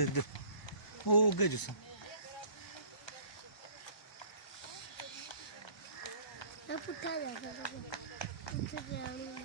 दे वो उगे जिस पुट्ठा जाता पुट्ठे जाने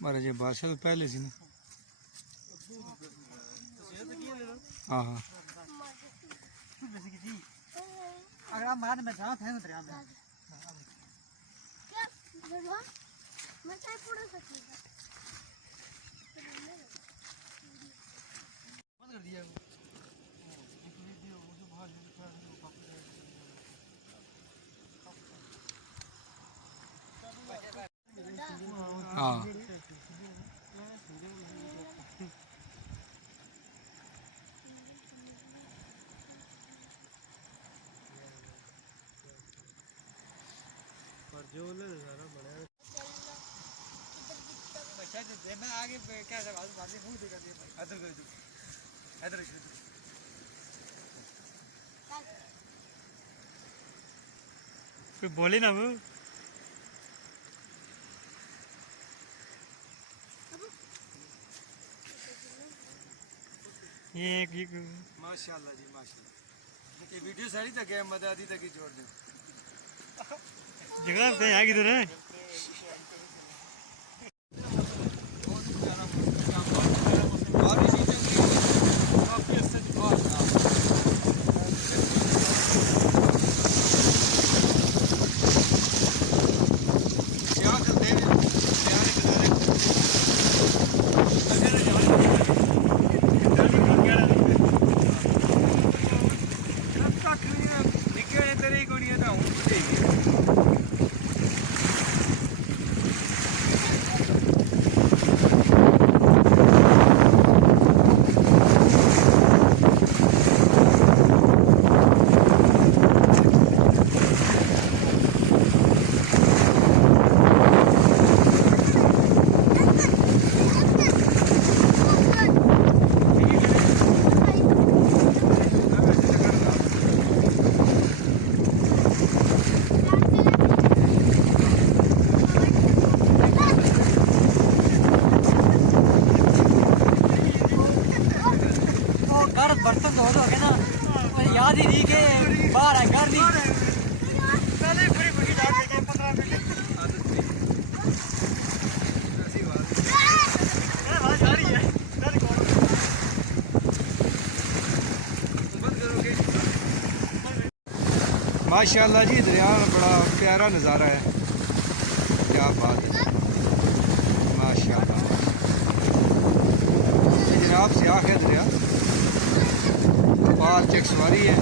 मारा जी बादशाह तो पहले सी ना हाँ हाँ अगर आप मार में जाओ थे उधर में क्या भगवान मैं चाहे पूरा सकती हूं बंद कर दिया हाँ जो नज़ारा बनाया अच्छा मैं आगे क्या सवाल बातें मुंह दिखा दिया इधर कर दो इधर कोई बोले ना वो ये माशाल्लाह जी माशाल्लाह ये वीडियो सारी तक है मदादी तक ही जोड़ दे जगह पे यहाँ किधर है आधी री के बाहर है घर नहीं पहले पूरी पूरी डाल देंगे 15 मिनट आवाज आ रही है डर कौन बंद करोगे माशाल्लाह जी दरिया में बड़ा प्यारा नज़ारा है, क्या बात है माशाल्लाह। ये जनाब सियाख है दरिया, पार चेक सवारी है।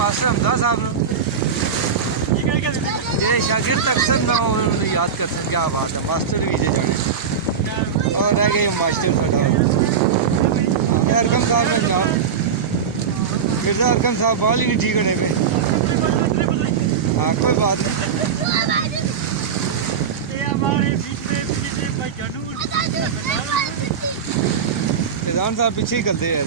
मास्टर हमदा साहब ये शागिर्द अक्सर ना उन्होंने याद करते हैं, क्या बात है मास्टर भी जे जाने और रह गए मास्टर साडा अरकम साहब ने जनाब मिर्जा अरकम साहब बाल ही नहीं ठीक होने पे। हाँ कोई बात नहीं, निजाम साहब पीछे ही करते हैं।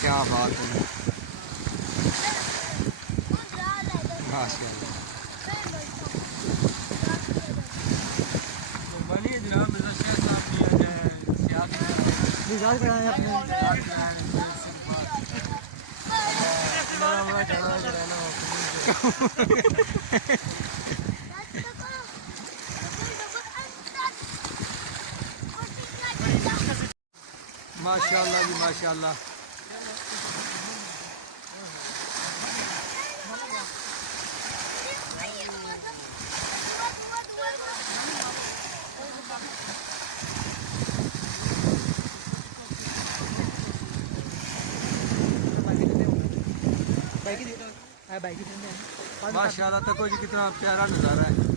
क्या बात है माशाल्लाह। बोलिए जनाब मिर्जा शेख साहब ने सियाख मिजाज बनाया अपने माशाल्लाह जी माशाल्लाह। माशाल्लाह तको जी कितना प्यारा नज़ारा है।